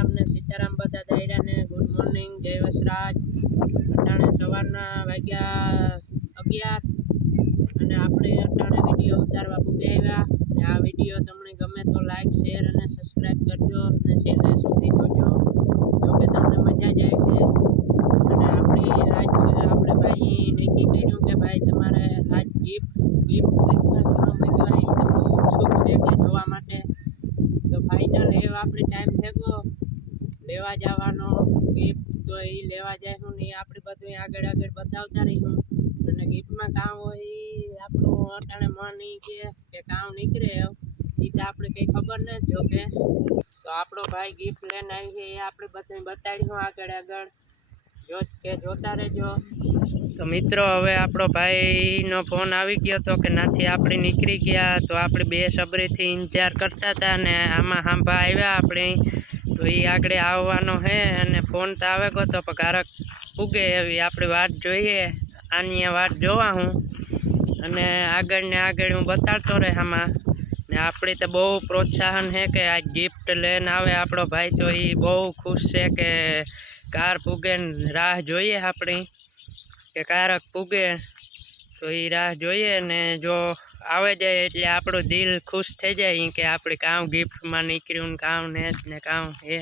રામ ને સીताराम બધા દાયરાને good morning જય વસરાજ। અટાણે સવારના વાગ્યા 11 અને આપણે અટાણે વિડીયો ઉતારવા પૂગી આવ્યા। અને આ વિડીયો તમને ગમે તો લાઈક શેર અને સબસ્ક્રાઈબ કરજો અને છેલ્લે સુધી જોજો, જો કે તમને મજા જ આવશે। અને આપણે ભાઈ નક્કી કર્યું કે ભાઈ તમારે આજ ગિફ્ટ ઉત્સુક છે કે જોવા માટે, તો ફાઇનલ એવો આપણે ટાઈમ થયો લેવા જવાનો ગિફ્ટ, તો એ લેવા જાય હું ને આપણે બધું આગળ બતાવતા રહીશું। અને ગિફ્ટમાં કામ હોય એ આપણું અટાણે મન કે કામ નીકળે એ તો આપણે કંઈ ખબર નથી। જો કે તો આપણો ભાઈ ગિફ્ટ લઈને આવી છે એ આપણે બધું બતાડીશું આગળ જોતા રહેજો। તો મિત્રો હવે આપણો ભાઈનો ફોન આવી ગયો તો કે નાથી આપણે નીકળી ગયા, તો આપણે બે સબરીથી ઇંતજાર કરતા હતા ને આમાં હાંભા આવ્યા આપણે, તો એ આગળ આવવાનો છે અને ફોન તો આવે ગયો તો પગારક ઉગે એવી આપણે વાટ જોઈએ, આની વાટ જોવા હું અને આગળ ને આગળ હું બતાડતો રહે આમાં ને। આપણે તો બહુ પ્રોત્સાહન છે કે આ ગિફ્ટ લઈને આવે આપણો ભાઈ, તો એ બહુ ખુશ છે કે કાર પૂગે રાહ જોઈએ આપણી કે કારક પૂગે, તો એ રાહ જોઈએ ને જો આવે જાય એટલે આપણું દિલ ખુશ થઈ જાય કે આપણે કામ ગિફ્ટમાં નીકળ્યું કામ ને કામ હે,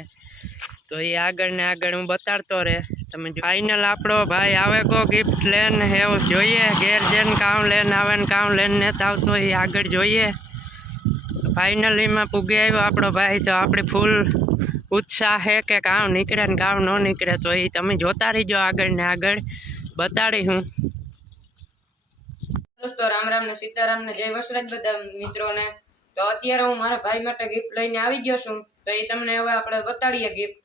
તો એ આગળ ને આગળ હું બતાડતો રહે તમે। ફાઇનલ આપણો ભાઈ આવે કો ગિફ્ટ લઈને એવું જોઈએ, ઘેર જઈને કામ લઈને આવે ને કામ લઈને નથી આવતો એ આગળ જોઈએ। ફાઇનલીમાં પૂગી આવ્યો આપણો ભાઈ, તો આપણે ફૂલ ઉત્સાહ છે કે કામ નીકળે ને કામ ન નીકળે, તો એ તમે જોતા રહીજો આગળ ને આગળ બતાડી હું। દોસ્તો રામ રામ ને સીતારામ ને જય વસરાજ બધા મિત્રોને। તો અત્યારે હું મારા ભાઈ માટે ગિફ્ટ લઈને આવી ગયો છું, તો એ તમને હવે આપણે બતાડીએ ગિફ્ટ।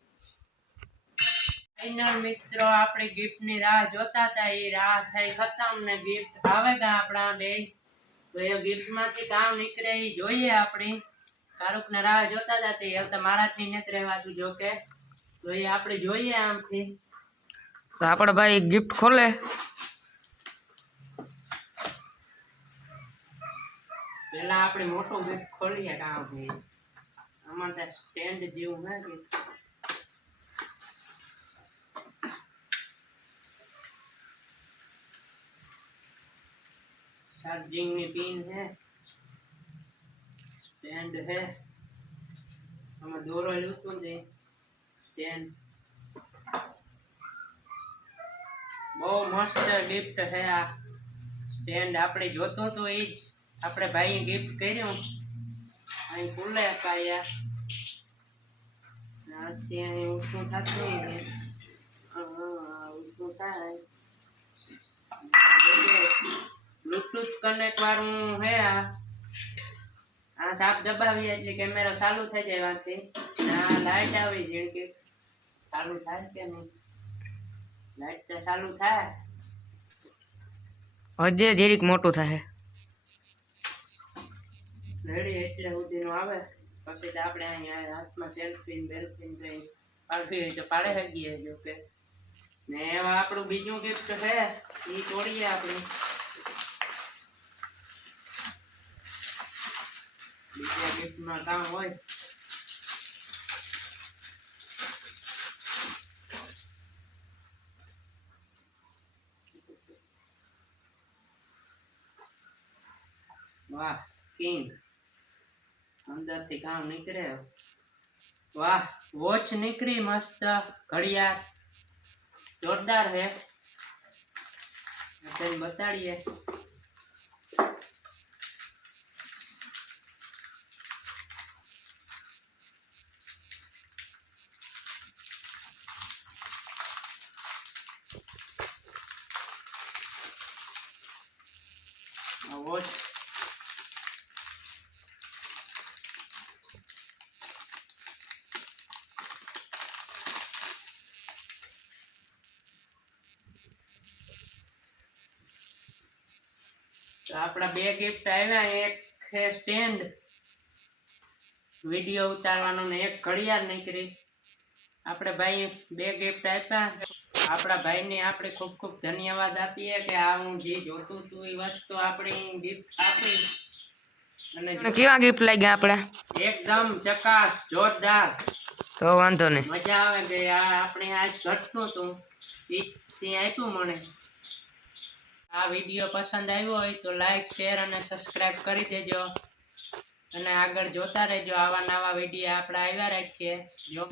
ફાઇનલ મિત્રો આપણે ગિફ્ટની રાહ જોતા હતા, એ રાહ થઈ ખતમ ને ગિફ્ટ આવે ગયા આપણા બે, તો એ ગિફ્ટમાંથી કામ નીકળે એ જોઈએ આપણી કારુકને રાહ જોતા હતા તે હવે મારાથી નથી રહેવાતું, જો કે તો એ આપણે જોઈએ આમથી। તો આપણો ભાઈ ગિફ્ટ ખોલે, પેલા આપણે મોટું ગિફ્ટ ખોલીએ કામ છે આમાં તો સ્ટેન્ડ જેવું હે કે ચાર્जिंगની પિન है, स्टैंड है, આમાં દોરો લૂતું દે સ્ટેન્ડ, બહુ મસ્ત ગિફ્ટ છે આ સ્ટેન્ડ। આપણે જોતો તો એ જ આપણે ભાઈએ ગિફ્ટ કર્યું, અહીં ખુલે કાયા અત્યારે ઉઠું થતું ને ઉઠું થાય બ્લૂટૂથ કનેક્ટ વાળું હે આ સાપ દબાવીએ એટલે કેમેરો ચાલુ થઈ જાય વાંચી, આ લાઈટ આવી છે કે ચાલુ થાય કે નહીં, લાઈટ તો ચાલુ થાય હજે જીરીક મોટું થાય રેડી એટલે સુધીનું આવે, પછી તો આપણે અહીંયા હાથમાં સેલ્ફી બેલ્ફી કઈ પાડવી હોય તો પાડે શકીએ। જો કે ને એવા આપણું બીજું ગિફ્ટ છે એ તોડીએ આપણે, બીજા ગિફ્ટમાં કામ હોય વાહ કિંગ અંદરથી કામ નીકળે, વાહ વોચ નીકળી મસ્ત, ઘડિયાળ જોરદાર है બતાડીએ। वॉच तो अपना बे गिफ्ट आया, एक है स्टेन्ड वीडियो उतारवानो ने एक घड़ियाळ निकली। આપણે ભાઈ બે ગિફ્ટ આપ્યા, આપણા ભાઈને આપણે ખૂબ ખૂબ ધન્યવાદ આપીએ કે આ હું જે જોતું હતું એ વસ્તુ આપણી ગિફ્ટ આપી। અને કેવા ગિફ્ટ લાગ્યા આપણે? એકદમ ચકાસ જોરદાર। તો વાંધો નહીં. મજા આવે કે આ આપણે આજ ઘટતું હતું ઈ તે આપ્યું મને. આ વિડીયો પસંદ આવ્યો હોય તો લાઈક શેર અને સબસ્ક્રાઇબ કરી દેજો અને આગળ જોતા રહેજો. આવા નવા વિડીયો આપણે આવ્યા રાખીએ. જો